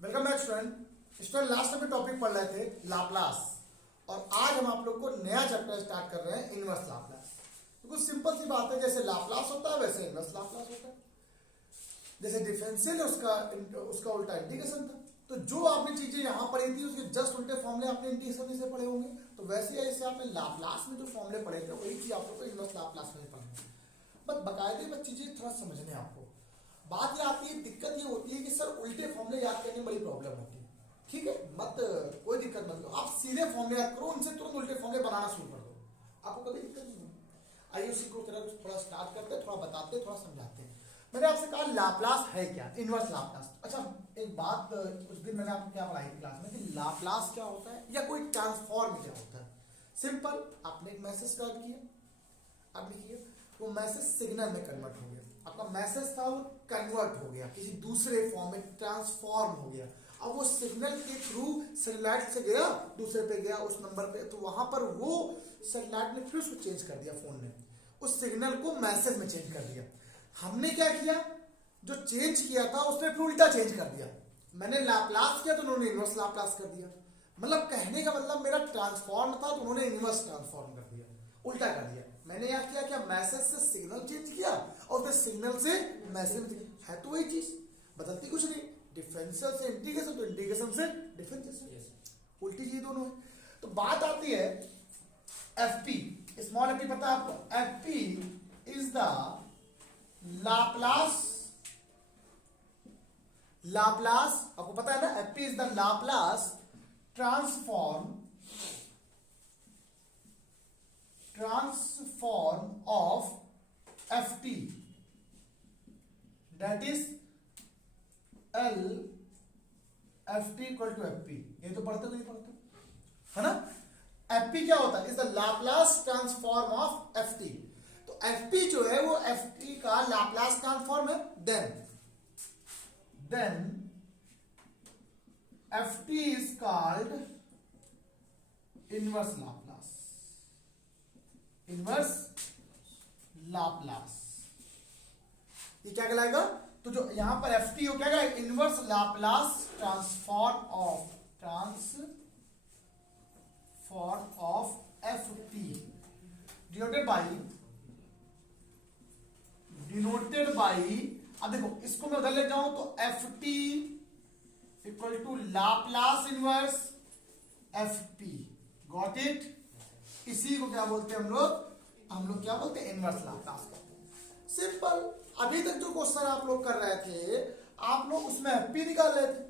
Welcome back student last में topic पढ़ रहे थे लाप्लास और आज हम आप लोग को नया चैप्टर स्टार्ट कर रहे हैं इनवर्स लाप्लास। तो कुछ सिंपल सी बात है, जैसे लाप्लास होता है वैसे इनवर्स लाप्लास होता है। जैसे डिफरेंशियल उसका उल्टा इंटीग्रेशन था, तो जो आपने चीजें यहाँ पढ़ी थी उसके जस्ट उल्टे फॉर्मूले आपने इंटीग्रेशन से पढ़े होंगे। तो वैसे ऐसे आपने लाप्लास में जो फॉर्मूले पढ़े थे वही चीज आप लोग को इनवर्स लाप्लास में पढ़े। बट बकायदे में चीजें थोड़ा समझने आपको बात ये आती है, दिक्कत ये होती है कि सर उल्टे फॉर्मूले याद करने में बड़ी प्रॉब्लम होती है। ठीक है, मत कोई दिक्कत मत लो, आप सीधे फॉर्मूले याद करो, उनसे तुरंत उल्टे फॉर्मूले बनाना शुरू कर दो, आपको कभी दिक्कत नहीं होगी। आइए उसी को थोड़ा स्टार्ट करते हैं, थोड़ा बताते हैं, थोड़ा समझाते हैं। मैंने आपसे कहा लाप्लास है क्या, इनवर्स लाप्लास। अच्छा एक बात, कुछ दिन मैंने आपको क्या पढ़ाई थी क्लास में कि लाप्लास क्या होता है या कोई ट्रांसफॉर्म क्या होता है। सिंपल, आपने एक मैसेज स्टार्ट किया, अब लिखिए वो मैसेज सिग्नल में कन्वर्ट हो गया, आपका मैसेज था वो कन्वर्ट हो गया किसी दूसरे फॉर्म में, ट्रांसफॉर्म हो गया। अब वो सिग्नल के थ्रू सैटेलाइट से गया दूसरे पे गया उस नंबर पे, तो वहां पर वो सैटेलाइट ने फिर उसको चेंज कर दिया, फोन ने उस सिग्नल को मैसेज में चेंज कर दिया। हमने क्या किया, जो चेंज किया था उसने फिर उल्टा चेंज कर दिया। मैंने लाप्लास किया तो उन्होंने इनवर्स लाप्लास कर दिया। मतलब कहने का मतलब मेरा ट्रांसफॉर्म था तो उन्होंने इनवर्स ट्रांसफॉर्म कर दिया, उल्टा कर दिया। मैंने यहाँ किया क्या, मैसेज से सिग्नल चेंज किया और फिर सिग्नल से मैसेज है, तो वही चीज बदलती कुछ नहीं। डिफरेंशियल से इंटीग्रेशन, तो इंटीग्रेशन से डिफरेंशिएशन, उल्टी चीज दोनों है। तो बात आती है एफपी, स्मॉल एफपी पता है आपको, FP is the Laplace, Laplace आपको पता है ना, FP is the Laplace transform of ft, that is L ft equal to fp। ये तो पढ़ते नहीं पढ़ते है ना। fp क्या होता है, is the Laplace transform of ft। तो fp जो है वो ft का लाप्लास ट्रांसफॉर्म है। Then ft is called inverse Laplace, inverse Laplace. ये क्या कहलाएगा, तो जो यहां पर एफ टी हो क्या कहलाएगा, inverse Laplace transform of F T denoted by, अब देखो इसको मैं उधर ले जाऊं तो F T equal to Laplace inverse F P. Got it. इसी को क्या बोलते हैं हम लोग क्या बोलते हैं, इनवर्स लाप्लास। सिंपल, अभी तक जो क्वेश्चन आप लोग कर रहे थे, आप लोग उसमें एफपी निकाल रहे थे,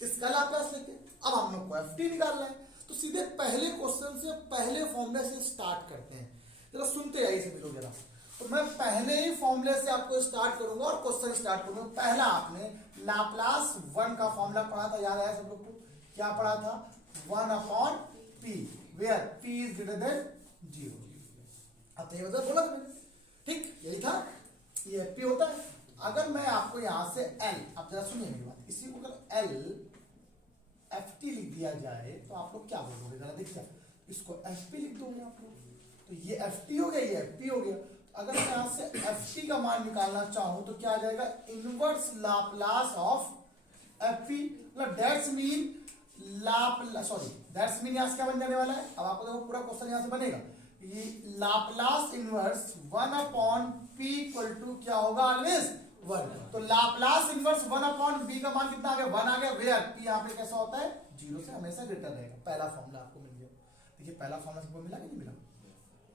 इसका लाप्लास लेके, अब हम लोग को एफटी निकाल रहे हैं। तो सीधे पहले क्वेश्चन से पहले फॉर्मूले से स्टार्ट करते हैं। जरा सुनते आइए सभी लोग जरा। तो मैं पहले ही फॉर्मूले से आपको स्टार्ट करूंगा और क्वेश्चन स्टार्ट करूंगा। पहला आपने लाप्लास वन का फॉर्मूला पढ़ा था, याद आया सब लोग को, क्या पढ़ा था, 1/p where p is greater than 0। अब तो ये मतलब बोला था मैंने, ठीक यही था, ये p होता है। अगर मैं आपको यहां से l, अब जरा सुनिए मेरी बात, इसी को अगर l ft लिख दिया जाए तो आप लोग क्या बोलोगे, जरा देखिए, इसको fp लिख दोगे आप लोग, तो ये ft हो गया, ये fp हो गया। अगर मैं यहां से ft का मान निकालना चाहूं तो क्या आ जाएगा, इनवर्स लाप्लास ऑफ fp। मतलब दैट्स मीन दैट्स मीन यहां से क्या बन जाने वाला है, अब आपको देखो पूरा क्वेश्चन यहां से बनेगा, ये Laplace inverse 1/p equal to क्या होगा, ऑलवेज 1। तो लाप्लास इनवर्स 1/p का मान कितना आ गया, 1 आ गया, वेयर p यहां पे कैसा होता है, 0 से हमेशा ग्रेटर रहेगा। पहला फॉर्मूला आपको मिल गया। देखिए पहला फॉर्मूला सबको मिला कि नहीं मिला,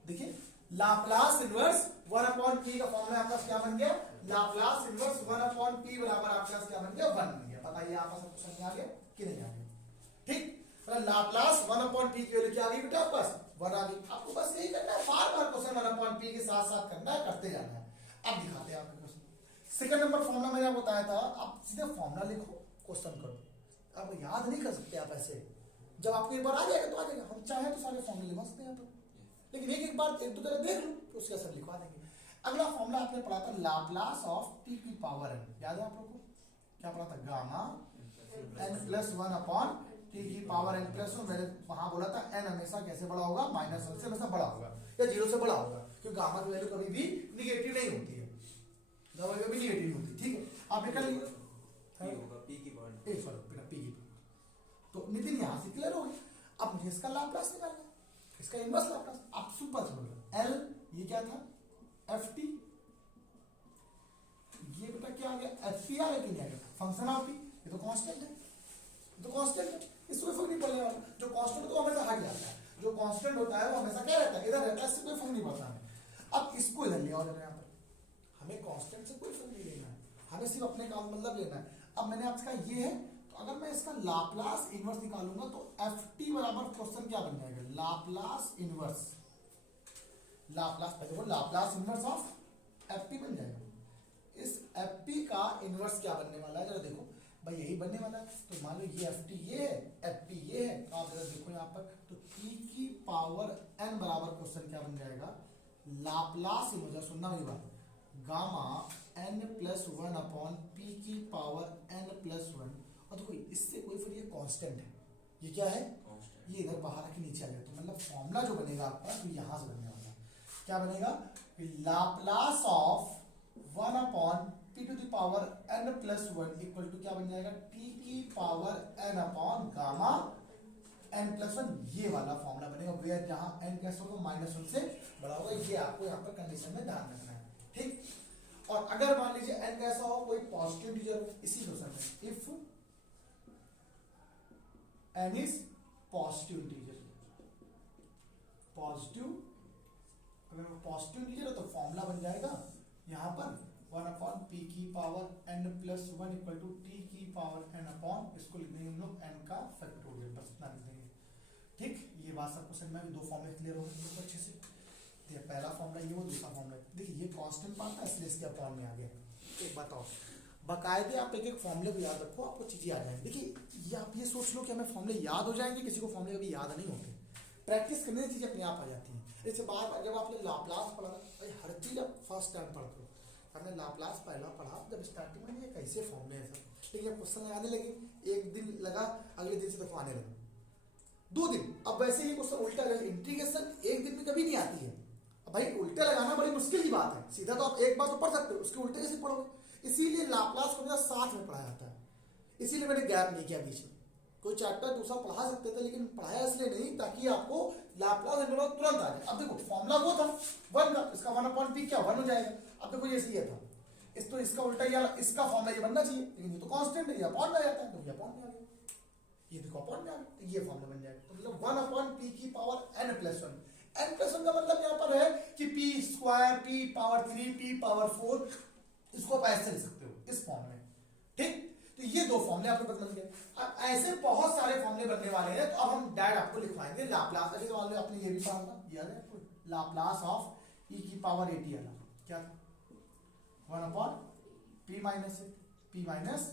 देखिए लाप्लास इनवर्स 1/p का फॉर्मूला आपका क्या बन गया, लाप्लास इनवर्स 1/p बराबर आपका क्या बन गया, 1 बन गया। बताइए आपका सब कुछ समझ आ गया कि नहीं आ गया, ठीक। लाप्लास 1/p की वैल्यू क्या आ गई बेटा, बस 1 आ गई। आपको बस यही करना है, बार बार क्वेश्चन 1/p के साथ साथ करना है, करते जाना है। अब दिखाते हैं आपको क्वेश्चन। सेकंड नंबर फॉर्मूला मैंने आपको बताया था, आप सीधे फॉर्मूला लिखो, क्वेश्चन करो। आप याद नहीं कर सकते आप ऐसे, जब आपको एक बार आ जाएगा तो आ जाएगा। हम चाहें तो सारे फॉर्मूले लिखवा सकते हैं यहाँ पर, लेकिन एक बार एक दो तरह देख लो तो उसके सब लिखवा देंगे। अगला फॉर्मूला आपने पढ़ा था लाप्लास ऑफ t की पावर n, याद है आप लोग को, क्या पढ़ा था, गामा n प्लस 1/t की पावर n प्लस 1। मैंने वहां बोला था n हमेशा कैसे बड़ा होगा, -1 से हमेशा बड़ा होगा या 0 से बड़ा होगा, क्योंकि गामा की वैल्यू कभी भी निगेटिव नहीं होती है, गामा की वैल्यू निगेटिव होती है, ठीक है। आप निकल लीजिए, p की पावर, यहां से क्लियर हो गई। अब मुझे इसका लाप्लास निकालना है, इसका इनवर्स लाप्लास। आप सिंपल समझ लो, एल ये क्या था एफ टी, ये बेटा क्या आ गया एफ पी आ गया कि नहीं आ गया, फंक्शन ऑफ पी, ये तो कांस्टेंट है, तो कांस्टेंट है, इससे कोई फर्क नहीं पड़ने वाला। जो कांस्टेंट तो हमेशा हट जाता है, जो कांस्टेंट होता है वो हमेशा क्या रहता है इधर रहता है, इससे कोई फर्क नहीं पड़ता हमें। अब इसको इधर ले आओ जरा, यहाँ पर हमें कांस्टेंट से कोई फर्क नहीं लेना है, हमें सिर्फ अपने काम मतलब लेना है। अब मैंने आपसे कहा ये है, तो अगर मैं इसका लाप्लास इनवर्स निकालूंगा तो एफ टी बराबर क्वेश्चन क्या बन जाएगा, लाप्लास इनवर्स, लाप्लास पहले वो Laplace inverse of F T बन जाएगा। इस एफ पी का इनवर्स क्या बनने वाला है, जरा देखो भाई यही बनने वाला है। तो मान लो ये एफ टी ये है, एफ पी ये है, तो आप जरा देखो यहाँ पर, तो टी की पावर एन बराबर क्वेश्चन क्या बन जाएगा, लाप्लास इनवर्स, सुनना मेरी बात, gamma N plus one upon P की पावर एन प्लस वन। और देखो इससे कोई फिर ये कांस्टेंट है, ये क्या है ये इधर बाहर आके नीचे आ गया, तो मतलब फॉर्मूला जो बनेगा आपका तो यहां से बनने वाला है, क्या बनेगा, Laplace of one upon P to the power N plus one equal to क्या बन जाएगा, टी की power N upon gamma N plus one, ये वाला फॉर्मूला बनेगा, वेयर जहां एन कैसे होगा माइनस वन से बड़ा होगा। ये आपको यहाँ पर कंडीशन में ध्यान रखना है, ठीक। और अगर मान लीजिए एन कैसा हो, कोई पॉजिटिव इंटीजर हो, इसी क्वेश्चन में if N is positive integer, positive, अगर पॉजिटिव इंटीजर है तो फॉर्मूला बन जाएगा यहां पर वन अपॉन पी की power N plus one equal to T की पावर एन अपॉन, इसको लिख देंगे हम लोग एन का फैक्टोरियल, बस इतना लिख देंगे, ठीक। ये बात सबको समझ में, दो फॉर्मूले क्लियर हो गए अच्छे से। पहला फॉर्मूला ये, वो दूसरा फॉर्मूला, देखिए ये कांस्टेंट पार्ट है इसलिए इसके अपॉन में आ गया। एक बात और, बाकायदे आप एक एक फॉर्मूले को याद रखो, आपको चीजें आ जाएंगी। देखिए ये आप ये सोच लो कि हमें फॉर्मूले याद हो जाएंगे, किसी को फॉर्मूले कभी याद नहीं होते, प्रैक्टिस करने से चीजें अपने आप आ जाती हैं। जैसे बार बार जब आपने लाप्लास पढ़ा, हर चीज आप फर्स्ट टाइम पढ़ते हो, हमने लाप्लास पहला पढ़ा जब स्टार्टिंग में, ये कैसे फॉर्मूले हैं सब, लेकिन जब क्वेश्चन लगाने लगे, एक दिन लगा, अगले दिन से देखो आने लगा, 2 दिन। अब वैसे ही क्वेश्चन उल्टा, इंटीग्रेशन एक दिन में कभी नहीं आती है भाई, उल्टे लगाना बड़ी मुश्किल की बात है, सीधा तो आप एक बार तो पढ़ सकते हो, उसके उल्टे कैसे पढ़ोगे, इसीलिए लाप्लास को साथ में पढ़ाया जाता है, इसीलिए मैंने गैप नहीं किया बीच में। कोई चैप्टर दूसरा पढ़ा सकते थे, लेकिन पढ़ाया इसलिए नहीं ताकि आपको लाप्लास इनवर्स तुरंत आ जाए। अब देखो फॉर्मूला वो था वन का, इसका वन अपॉन पी क्या वन हो जाएगा। अब देखो जैसे ये था, इस तो इसका उल्टा ही इसका फॉर्मूला ये बनना चाहिए, लेकिन ये तो कांस्टेंट है, ये अपॉन में आ जाता है, तो ये अपॉन में आ गया, ये देखो अपॉन में आ गया, तो ये फॉर्मूला बन जाएगा। तो मतलब वन अपॉन पी की power N plus one, N plus one का मतलब यहाँ पर है कि P square, P power 3, P power 4, इसको आप ऐसे लिख सकते हो इस फॉर्म में, ठीक। तो ये दो फॉर्मूले आपके पास बन गए। अब ऐसे बहुत सारे फॉर्मूले बनने वाले हैं, तो अब हम डायरेक्ट आपको लिखवाएंगे लाप्लास। अरे तो आपने ये भी पढ़ा था, याद है आपको, लाप्लास ऑफ ई की पावर एटी वाला क्या था, वन अपॉन पी माइनस ए, पी माइनस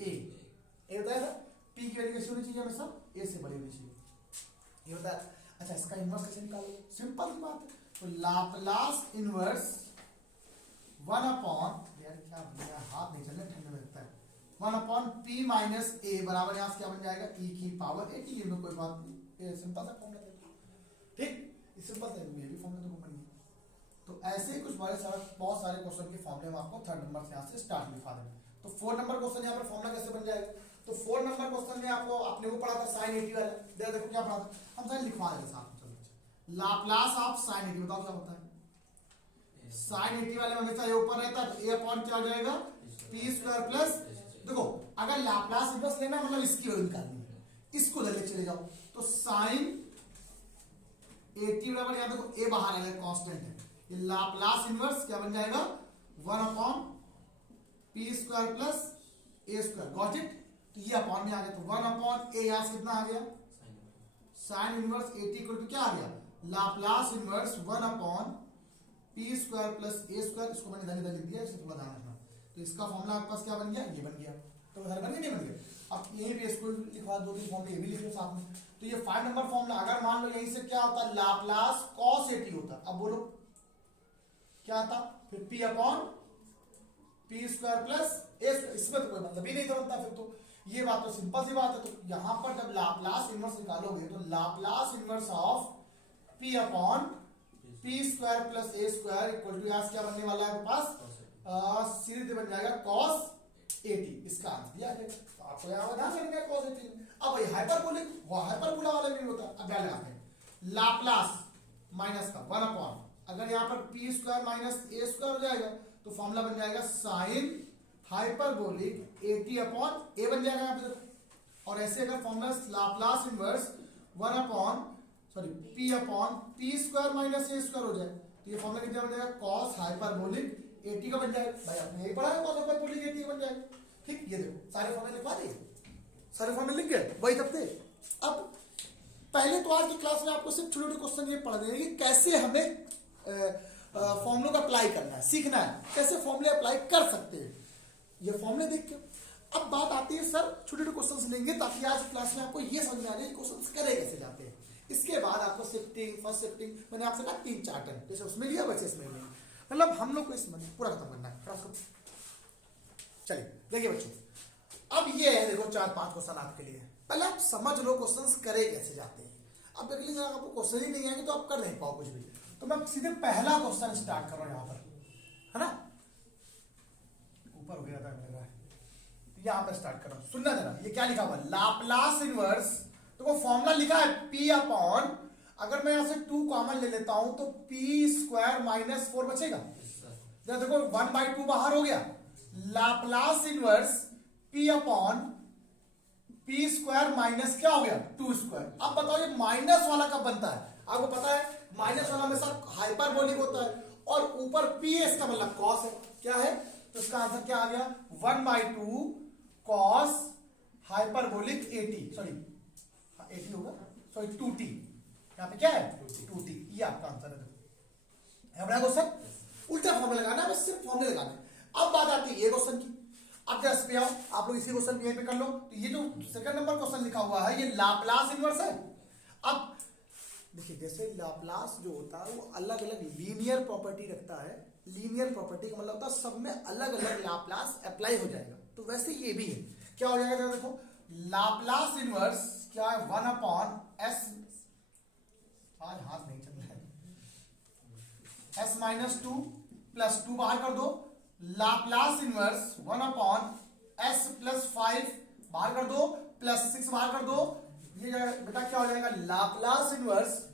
ए होता है, पी की वैल्यू कैसी होनी चाहिए हमेशा, ए से बड़ी होनी चाहिए, ये होता है। अच्छा इसका इनवर्स कैसे निकालो, सिंपल सी बात है, तो लाप्लास इनवर्स वन अपॉन, यार क्या मेरा हाथ नहीं चलने, ठंडे में लगता है, वन अपॉन पी माइनस ए बराबर यहां से क्या बन जाएगा, ई की पावर ए टी, में कोई बात नहीं, ये सिंपल सा फॉर्मूला है, ठीक। सिंपल सा ये भी फॉर्मूला तो बन गया। तो ऐसे ही कुछ बहुत सारे क्वेश्चन के फॉर्मूले हम आपको थर्ड नंबर से यहां से स्टार्ट लिखा देंगे। तो 4 नंबर क्वेश्चन यहाँ पर फॉर्मूला कैसे बन जाएगा, तो 4 नंबर क्वेश्चन में आपको आपने वो पढ़ा था साइन 80 वाला, देखो क्या पढ़ा था, हम साइन लिखवा देंगे साथ में, चलो। लाप्लास ऑफ साइन 80 बताओ क्या होता है, साइन 80 वाले में हमेशा ये ऊपर रहता है, तो ए अपॉन क्या हो जाएगा, पी स्क्वायर प्लस, देखो अगर लाप्लास इनवर्स लेना मतलब इसकी वैल्यू निकालनी है, इसको ले चले जाओ, तो साइन 80 बराबर, यहां देखो ए बाहर आएगा कांस्टेंट है, ये लाप्लास इनवर्स क्या बन जाएगा, 1 upon P square plus A square, got it. तो ये अपॉन में आ गया, तो 1 अपॉन ए यहां से कितना आ गया, साइन इनवर्स 80 इक्वल टू क्या आ गया, Laplace inverse 1 upon P square plus ए स्क्वायर, इसको मैंने इधर लिख दिया, इसे थोड़ा ध्यान रखना। तो इसका फॉर्मूला आपके पास क्या बन गया, ये बन गया, तो बन गया नहीं बन गया। अब यहीं पे इसको लिखवा, 2-3 फॉर्मूले ये भी लिख लो साथ में। तो ये 5 नंबर फॉर्मूला, अगर मान लो यहीं से क्या होता है, लाप्लास cos 80 होता, अब बोलो क्या आता, फिर p upon P square plus a, इसमें तो कोई मतलब ही नहीं बनता फिर तो, ये बात तो सिंपल सी बात है। तो यहां पर जब लाप्लास इनवर्स निकालोगे, तो Laplace inverse of P upon P square plus A square equal to क्या बनने वाला है आपके पास, सीरीज बन जाएगा cos 80, इसका आंसर दिया जाएगा। तो आपको यहाँ ध्यान देने का cos 80। अब भाई हाइपरबोलिक, वो हाइपरबोला वाला भी होता है। अब क्या लगाते हैं, लाप्लास माइनस का 1 अपॉन, अगर यहाँ पर P square minus a square हो जाएगा तो फॉर्मूला बन जाएगा साइन हाइपरबोलिक 80 अपॉन ए बन जाएगा यहाँ पे। और ऐसे अगर formula Laplace inverse 1 upon sorry p upon P square minus a square हो जाए तो ये फॉर्मूला कितना बन जाएगा, कॉस हाइपरबोलिक 80 का बन जाएगा। भाई आपने यही पढ़ा है, कॉस हाइपरबोलिक 80 का बन जाएगा। ठीक, ये देखो सारे फॉर्मूले लिखवा दिए, सारे फॉर्मूले लिख गए वही तब थे। अब पहले तो आज की क्लास में आपको सिर्फ छोटे छोटे क्वेश्चन ये पढ़ देंगे कि कैसे हमें फॉर्मूलों का अप्लाई करना है, सीखना है कैसे फॉर्मूले अप्लाई कर सकते हैं, ये फॉर्मूले देख के। अब बात आती है सर छोटे छोटे क्वेश्चंस लेंगे ताकि आज क्लास में आपको ये समझ में आ जाए क्वेश्चंस करे कैसे जाते हैं। इसके बाद आपको शिफ्टिंग, फर्स्ट शिफ्टिंग मैंने आपसे कहा 3-4 टर्म, जैसे उसमें लिया वैसे इसमें लिया, मतलब हम लोग को इसमें पूरा खत्म करना है। चलिए देखिए बच्चों, अब ये है देखो 4-5 क्वेश्चन आपके लिए। पहले आप समझ लो क्वेश्चंस करे कैसे जाते हैं। अब देख लीजिए आपको क्वेश्चन ही नहीं आएंगे तो आप कर नहीं पाओ कुछ भी। तो मैं सीधे पहला क्वेश्चन स्टार्ट कर रहा हूं यहाँ पर, है ना, ऊपर हो गया था मेरा, यहां पर स्टार्ट कर रहा हूं। सुनना जरा, ये क्या लिखा हुआ, लाप्लास इनवर्स, तो वो फॉर्मूला लिखा है p अपॉन, अगर मैं यहां से 2 कॉमन ले लेता हूं तो p स्क्वायर माइनस 4 बचेगा। देखो 1/2 बाहर हो गया, Laplace inverse p upon p square minus क्या हो गया 2 स्क्वायर। अब बताओ ये माइनस वाला कब बनता है, आपको पता है माइनस वाला हमेशा हाइपरबोलिक होता है और ऊपर p है, इसका मतलब कॉस है, क्या है, तो इसका आंसर क्या आ गया 1/2 कॉस हाइपरबोलिक 80, सॉरी 80 होगा, सॉरी 2t, यहाँ पे क्या है 2t, ये आपका आंसर है। अपना क्वेश्चन उल्टा फॉर्मूला लगाना है, बस सिर्फ फॉर्मूला लगाना है। अब बात आती है ये क्वेश्चन की। अब जरा इस पे आओ, आप लोग इसी क्वेश्चन पे कर लो। तो ये जो सेकंड नंबर क्वेश्चन लिखा हुआ है ये लाप्लास इनवर्स है। अब देखिए जैसे लाप्लास जो होता है वो अलग अलग लीनियर प्रॉपर्टी रखता है, लीनियर प्रॉपर्टी का मतलब होता है सब में अलग अलग लाप्लास अप्लाई हो जाएगा, तो वैसे ये भी है। क्या हो जाएगा देखो, लाप्लास इनवर्स क्या है 1 अपॉन एस, आज हाथ नहीं चल रहा है, एस माइनस 2 प्लस 2 बाहर कर दो, Laplace inverse 1 upon S plus 5 बाहर कर दो, प्लस 6 बाहर कर दो, ये बेटा क्या हो जाएगा लाप्लास इनवर्स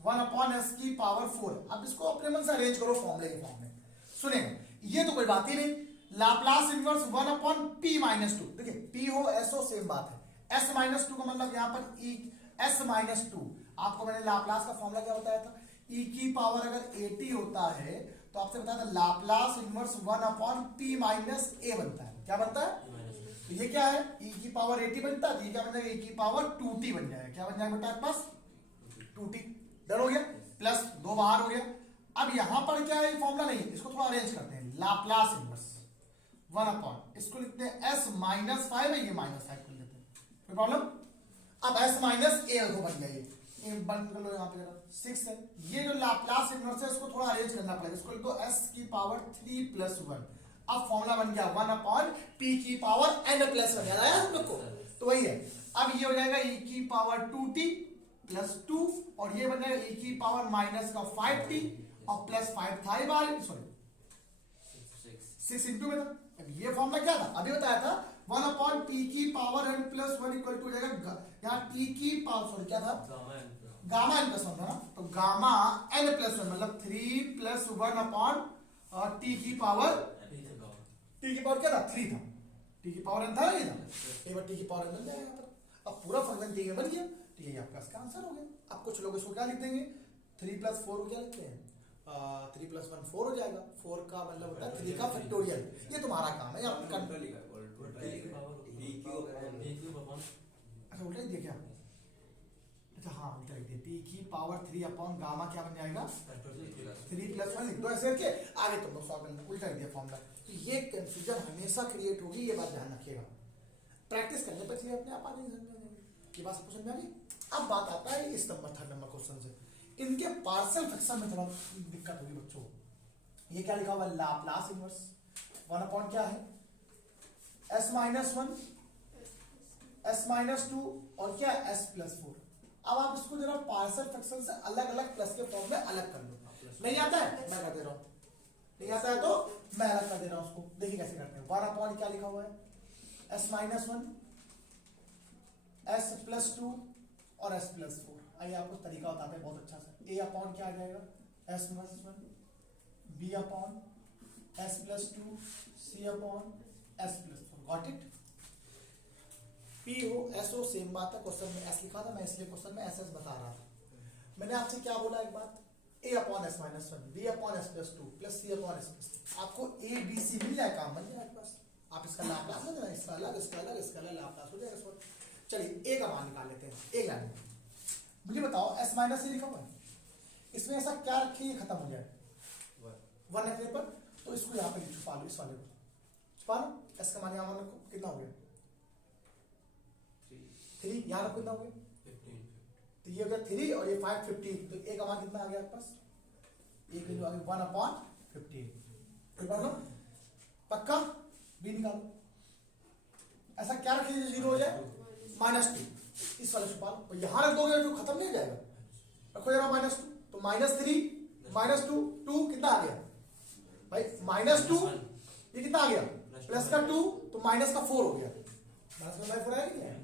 1 अपॉन एस की पावर 4। अब इसको अपने मन से अरेंज करो फॉर्मूले के फॉर्म में। सुनेगा, ये तो कोई बात ही नहीं, Laplace inverse 1 upon p minus 2, देखिए p हो s हो सेम बात है, s माइनस 2 का मतलब यहाँ पर e s माइनस 2, आपको मैंने लाप्लास का फॉर्मूला क्या बताया था, e की पावर अगर 80 होता है तो आपसे बताया था Laplace inverse 1 upon p minus a बनता है, क्या बनता है, तो ये क्या है e की पावर 80 बनता है, ये क्या बन जाएगा e की पावर 2t बन जाएगा, क्या बन जाएगा बेटा आपके पास 2t, डन हो गया, प्लस 2 बाहर हो गया। अब यहां पर क्या है फॉर्मूला नहीं है, इसको थोड़ा अरेंज करते हैं, लाप्लास इनवर्स 1 अपॉन, इसको लिखते हैं s माइनस 5 है, ये माइनस 5 को लेते हैं, कोई प्रॉब्लम। अब s माइनस a को बन जाइए, बंद कर लो यहाँ पे 6 है, ये जो लाप्लास इनवर्स है इसको थोड़ा अरेंज करना पड़ेगा, इसको लिख दो s की पावर 3 प्लस 1। अब फॉर्मूला बन गया 1 अपॉन p की पावर n प्लस 1, याद आया हम लोग को, तो वही है। अब ये हो जाएगा e की पावर 2t प्लस 2 और ये बन जाएगा e की पावर माइनस का 5t और प्लस 5 था ही बाहर, सॉरी 6 इंटू में था। अब ये फॉर्मूला क्या था अभी बताया था, 1 अपॉन p की power n plus 1 equal to हो जाएगा यहाँ t की पावर, सॉरी क्या था गामा n प्लस 1 था ना, तो गामा n प्लस 1 मतलब 3 प्लस 1 अपॉन t की पावर क्या था 3 था, t की पावर n था ये था, एक बार t की पावर n बन जाएगा यहाँ पर। अब पूरा फंक्शन t में बन गया, तो ये आपका इसका आंसर हो गया। अब कुछ लोग इसको क्या लिख देंगे 3 प्लस 4 को क्या लिखते हैं 3 प्लस 1 4 हो जाएगा, 4 का मतलब होता है 3 का फैक्टोरियल, ये तुम्हारा काम है यार। अच्छा उल्टा ही दिया क्या, अच्छा हाँ उल्टा लिख दिया, t की पावर 3 अपॉन गामा क्या बन जाएगा 3 प्लस 1 लिख दो ऐसे करके, आगे तुम लोग सॉल्व करना, उल्टा लिख दिया फॉर्मूला। तो ये कंफ्यूजन हमेशा क्रिएट होगी, ये बात ध्यान रखिएगा, प्रैक्टिस करने पर ये अपने आप आ नहीं समझ ये बात समझ में आ गई। अब बात आता है इस नंबर 3rd नंबर क्वेश्चन से, इनके पार्शियल फ्रैक्शन में थोड़ा दिक्कत होगी बच्चों। ये क्या लिखा हुआ है लाप्लास इनवर्स 1 अपॉन क्या है s माइनस 1 s माइनस 2 और क्या s प्लस 4। अब आप इसको जरा पार्शियल फ्रैक्शन से अलग अलग प्लस के फॉर्म में अलग कर लो, नहीं आता है मैं कर दे रहा हूं, नहीं आता है तो मैं अलग कर दे रहा हूं उसको। देखिए कैसे करते हैं। 1 क्या लिखा हुआ है, s-1 s+2 और s+4। आइए आपको तरीका बताते हैं बहुत अच्छा सा। a अपॉन क्या आ जाएगा, s-1 b upon s+2 c upon s+4। Got it. p हो s हो सेम बात है। क्वेश्चन में s लिखा था, मैं इसलिए क्वेश्चन में s बता रहा था। मैंने आपसे क्या बोला एक बात, a upon s-1 b upon s+2 plus c upon s+4। आपको a b c मिल जाए, काम बन जाए आपके पास। आप इसका लाप्लास हो जाएगा, इसका अलग इसका अलग इसका अलग लाप्लास हो जाएगा। सॉरी, चलिए a का मान निकाल लेते हैं। a लाइन मुझे बताओ s-c लिखा हुआ है, इसमें ऐसा क्या रखे ये खत्म हो जाए 1 रखने पर। तो इसको यहाँ पे छुपा लो, इस वाले को छुपा लो। s का मान यहाँ रखो, कितना हो गया 3। यहाँ रखो, कितना हो गया 15। तो ये हो गया 3 और ये 5 15। तो a का मान कितना आ गया आपके पास, a की वैल्यू आ गई 1/15। पक्का। b निकालो, ऐसा क्या रखे जो 0 हो जाए, -2। इस वाले छुपा लो, और यहां रख दोगे तो खत्म नहीं हो जाएगा। रखो जरा -2, तो -3 -2 2 कितना आ गया भाई, -2 ये कितना आ गया, प्लस का 2 तो माइनस का 4 हो गया। -1/4 आया क्या,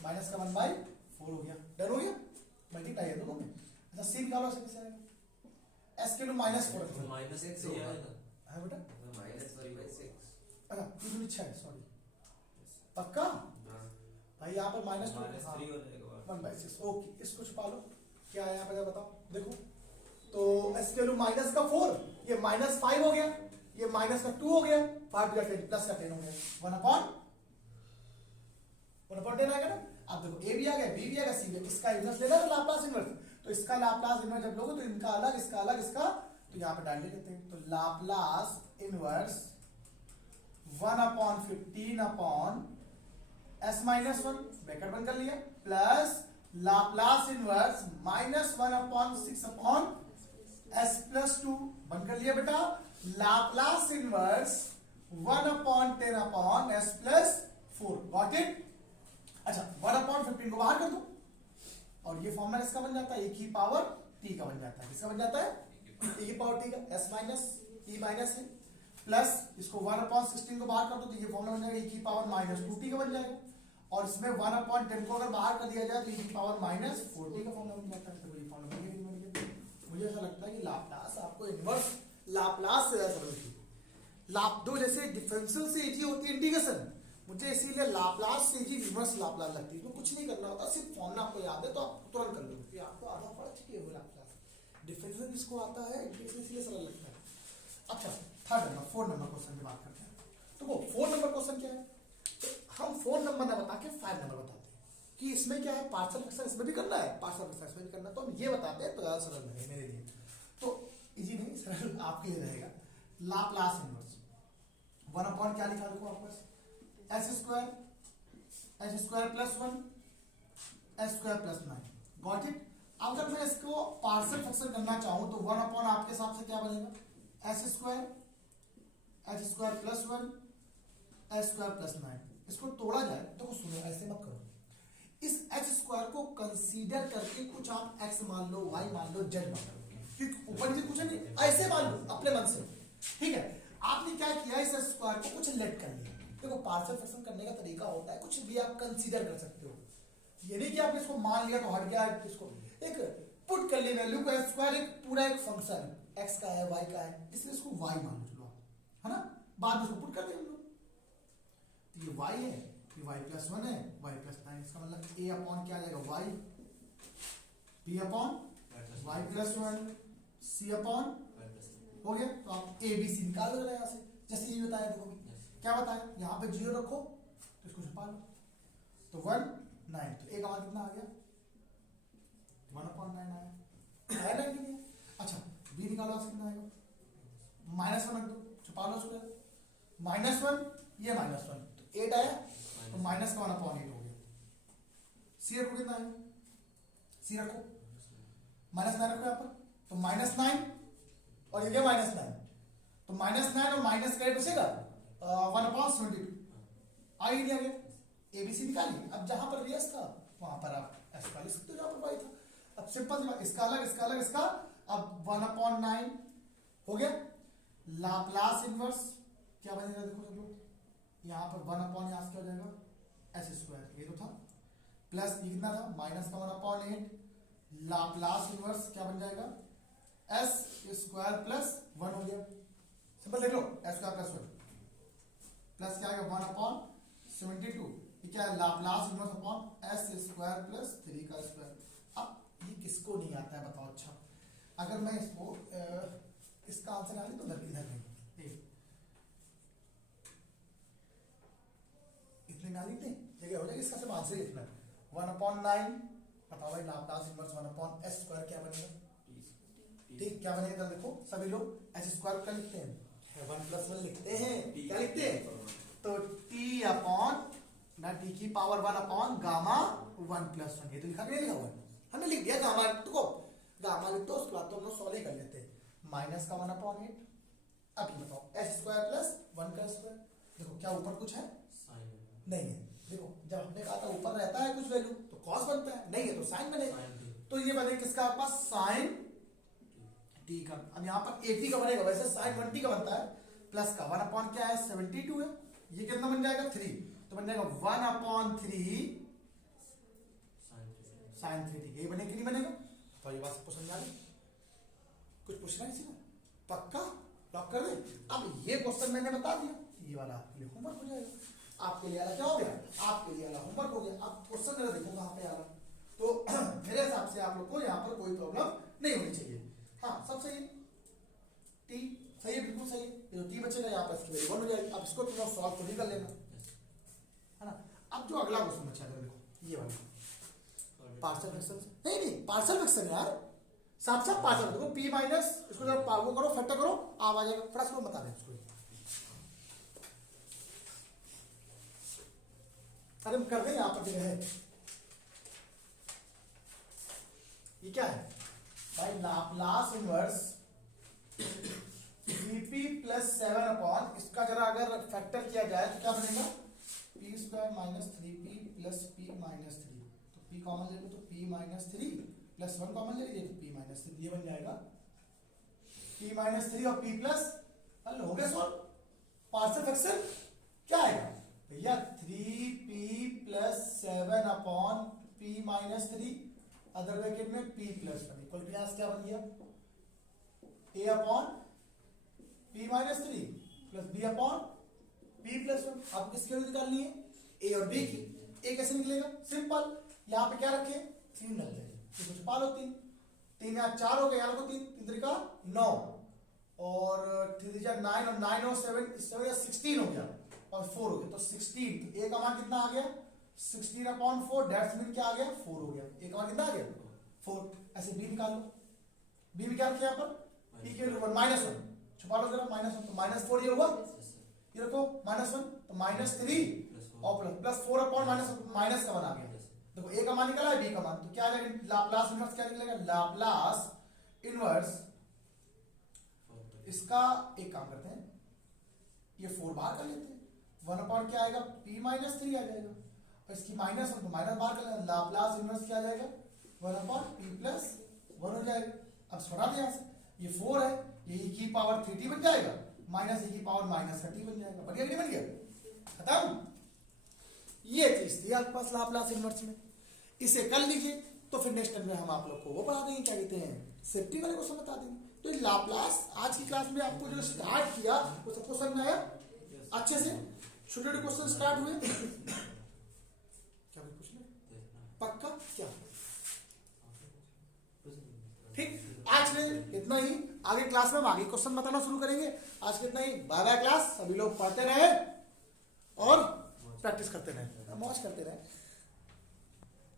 माइनस का 1/4 हो गया। डन हो गया, मल्टीप्लाई है दोनों में। अच्छा सी निकालो, ऐसे कैसे आएगा, s के -4 -6 है बेटा, -3/6। अच्छा 3 है, सॉरी। पक्का भाई, यहाँ पर -2 1/6। ओके, इसको छुपा लो। क्या है यहाँ पे बताओ, देखो तो s के माइनस का 4, ये -5 हो गया, ये माइनस का 2 हो गया, 5 का 10 प्लस का 10 हो गया, 1/10 आएगा ना। अब देखो a भी आ गया, b भी आ गया, c भी। इसका इनवर्स लेना है लाप्लास इनवर्स, तो इसका लाप्लास इनवर्स जब लोगे तो इनका अलग इसका अलग इसका, तो यहाँ पे डाल लेते हैं। तो Laplace inverse 1/15 upon s-1 bracket बंद कर लिया, plus Laplace inverse -1/6 upon s+2 बंद कर लिया बेटा, Laplace inverse 1/10 upon s+4। Got it. अच्छा 1/15 को बाहर कर दो और ये फॉर्मूला इसका बन जाता है, e की पावर t का बन जाता है। किसका बन जाता है, e की पावर t का। s माइनस t माइनस है, प्लस इसको 1/16 को बाहर कर दो तो ये फॉर्मूला बन जाएगा e की पावर -2t का बन जाएगा। और इसमें 1/10 को अगर बाहर कर दिया जाए तो e की पावर -4t का फॉर्मूला बन जाता है। तो ये फॉर्मूला बन गया। मुझे ऐसा लगता है कि लाप्लास आपको इनवर्स लाप्लास से ज्यादा सरल थी। लाप दो जैसे डिफरेंशियल से इजी होती है इंटीग्रेशन, मुझे इसीलिए लाप्लास से इजी इनवर्स लाप्लास लगती है। तो कुछ नहीं करना होता, सिर्फ फॉर्मूला आपको याद है तो आप तुरंत कर लोगे। आपको आधा पढ़ चुके हो लाप्लास। डिफरेंशियल जिसको आता है इंटीग्रेशन इसलिए सरल लगता है। अच्छा 4 नंबर क्वेश्चन की बात करते हैं। तो वो 4 नंबर क्वेश्चन क्या है, तो हम 4 नंबर ना बता के 5 नंबर बताते हैं कि इसमें क्या है, पार्शियल फ्रैक्शन इसमें भी करना है, पार्शियल फ्रैक्शन इसमें भी करना है। तो हम ये बताते हैं तो ज्यादा सरल है मेरे लिए। तो इजी नहीं, सरल आपके लिए रहेगा। लाप्लास इनवर्स 1 क्या लिखा रखो आपके पास, s² + 1 s² + 9। Got it. अगर मैं इसको पार्शियल फ्रैक्शन करना चाहूं तो 1 आपके हिसाब से क्या बनेगा, s² + 1 s² + 9। इसको तोड़ा जाए तो कुछ सुनो, ऐसे मत करो। इस h² को कंसीडर करके कुछ आप x मान लो, y मान लो, z मान लो, क्योंकि ऊपर नीचे कुछ नहीं, ऐसे मान लो अपने मन से। ठीक है, आपने क्या किया, इस स्क्वायर को कुछ लेट कर लिया। देखो पार्शियल फ्रैक्शन करने का तरीका होता है, कुछ भी आप कंसीडर कर सकते हो। ये नहीं कि आपने इसको मान लिया तो हट गया, इसको एक पुट कर ली वैल्यू को। स्क्वायर एक पूरा एक फंक्शन x का है, y का है, इसलिए इसको y मान लो, है ना। बाद में इसको पुट कर दें हम लोग, तो ये y है, ये y + 1 है, y + 9। इसका मतलब a अपॉन क्या आ जाएगा, y, b upon y + 1, c upon हो गया। तो आप a b c निकाल दो यहाँ से, जैसे ये बताया। देखो क्या बताया, यहाँ पे 0 रखो तो इसको छुपा लो, तो 1 9। तो a का मान कितना आ गया, 1/9 आया, है ना कि नहीं। अच्छा b निकालो, कितना आएगा, -1 रख दो, छुपा लो उसको, -1 ये -1 तो 8 आया, तो माइनस का 1/8 हो गया। c रखो, कितना आएगा, c रखो -9 रखो यहाँ पर, तो -9 और ये -9, तो -9 और माइनस का 8 बचेगा 1/72। आ ही दिया गया, एबीसी निकालिए। अब जहां पर रियस था वहां पर आप ऐसा लिख सकते हो जहां पर वाई था। अब सिंपल इसका अलग इसका अलग इसका, अब 1/9 हो गया। लाप्लास इनवर्स क्या बनेगा, देखो सब लोग, यहाँ पर 1/, यहाँ से क्या हो जाएगा एस स्क्वायर, ये तो था, प्लस ये कितना था माइनस का 1/8, लाप्लास इनवर्स क्या बन जाएगा एस स्क्वायर प्लस 1 हो गया, सिंपल देख लो, एस स्क्वायर प्लस 1 प्लस क्या आएगा 1/72, ये क्या है Laplace inverse upon S square plus 3 का स्क्वायर। अब ये किसको नहीं आता है बताओ, अच्छा अगर मैं इसको इसका आंसर आ तो इधर नहीं इतने ना लिखते जगह हो जाएगी, इसका सिर्फ आंसर ही इतना 1/9, बताओ भाई लाप्लास इनवर्स 1/s स्क्वायर क्या बनेगा, ठीक क्या बनेगा, देखो सभी लोग एस स्क्वायर क्या लिखते हैं 1+1 लिखते हैं, क्या लिखते हैं, तो t अपॉन ना t की पावर 1/(गामा)(1+1), ये तो लिखा नहीं लिखा हुआ है, हमने लिख दिया गामा, देखो गामा लिख दो, उसके बाद तो हम लोग सॉल्व कर लेते हैं, माइनस का 1/8, अब ये बताओ एस स्क्वायर प्लस 1 का स्क्वायर, देखो क्या ऊपर कुछ है नहीं है, देखो जब हमने कहा था ऊपर रहता है कुछ वैल्यू तो कॉस बनता है, नहीं है तो साइन बनेगा, तो ये बनेगा किसका आपके पास साइन टी का। अब यहाँ पर 80 का बनेगा, वैसे साइन 1t का बनता है, प्लस का 1 क्या है 72 है, ये कितना बन जाएगा 3, तो बन जाएगा 1/3 साइन 3t, यही बनेगा कि नहीं बनेगा, तो ये बात सबको समझा ले, कुछ पूछना है किसी को, पक्का लॉक कर दे। अब ये क्वेश्चन मैंने बता दिया, ये वाला आपके लिए होमवर्क हो जाएगा, आपके लिए वाला क्या हो गया, आपके लिए वाला होमवर्क हो गया। अब क्वेश्चन मेरा देखो कहाँ पे आ रहा, तो मेरे हिसाब से आप लोग को यहाँ पर कोई प्रॉब्लम नहीं होनी चाहिए, हाँ सब सही है, टी सही है, बिल्कुल सही है, ये जो टी बचेगा यहाँ पर इसकी वैल्यू 1 हो जाएगी, अब इसको तुम सॉल्व खुद ही कर लेना है ना। अब जो अगला क्वेश्चन बचा है देखो ये वाला पार्शियल फ्रैक्शन, नहीं पार्शियल फ्रैक्शन यार, साथ साथ पार्शियल, देखो p माइनस इसको जरा वो करो फैक्टर करो, आ जाएगा, फटाक से बता दें इसको, अरे हम कर दें यहाँ पर जगह है, ये क्या है भाई लाप्लास इनवर्स 3p + 7 अपॉन, इसका जरा अगर फैक्टर किया जाए तो क्या बनेगा p² - 3p + p - 3, तो p कॉमन ले लो तो p - 3 + 1 कॉमन ले लीजिए तो p - 3, ये बन जाएगा p - 3 और p प्लस, हल हो गया सॉल्व, पार्शियल फ्रैक्शन क्या आएगा भैया 3p + 7 upon p - 3, other bracket में p + 1 इक्वल टू क्या बन गया a upon p - 3 plus b upon p + 1, आपको किसकी वैल्यू निकालनी है a और b की, a कैसे निकलेगा सिंपल, यहाँ पे क्या रखे 3 रख देंगे, तो कुछ पा लो 3 यहाँ 4 हो गया, यहाँ को 3 3 का 9 और 3 जा 9 और 9 और 7 16 हो गया और 4 हो गया, तो 16, तो a का मान कितना आ गया 16/4, दैट्स मीन क्या आ गया 4 हो गया, a का मान कितना आ गया 4, ऐसे b निकाल लो, b में क्या रखे यहाँ पर p की वैल्यू -1 छुपा लो जरा -1, तो -4 ये हुआ, ये रखो -1 तो -3 और प्लस 4/- माइनस का 1 आ गया, देखो a का मान निकला है b का मान, तो क्या आ जाएगा लाप्लास इनवर्स क्या निकलेगा, लाप्लास इनवर्स, इसका एक काम करते हैं ये 4 बाहर कर लेते हैं, 1 क्या आएगा p - 3 आ जाएगा, और इसकी -1 तो माइनस बाहर कर लेना, लाप्लास इनवर्स क्या आ जाएगा 1/p + 1 हो जाएगा। अब छोड़ा दे यहाँ से, ये 4 है, ये e की पावर 3t बन जाएगा, माइनस e की पावर -3t बन जाएगा, बढ़िया नहीं बन गया, खत्म। ये चीज थी आपके पास लाप्लास इनवर्स में, इसे कर लीजिए तो फिर नेक्स्ट टाइम में हम आप लोग को वो पढ़ा देंगे, क्या कहते हैं सेफ्टी वाले क्वेश्चन बता देंगे। तो लाप्लास आज की क्लास में आपको जो स्टार्ट किया वो सबको समझ आया अच्छे से, छोटे छोटे क्वेश्चन स्टार्ट हुए, क्या पूछ ले पक्का क्या, ठीक। आज में इतना ही, आगे क्लास में हम आगे क्वेश्चन बताना शुरू करेंगे। आज के इतना ही, बाय बाय क्लास, सभी लोग पढ़ते रहे और प्रैक्टिस करते रहे, मौज करते रहे।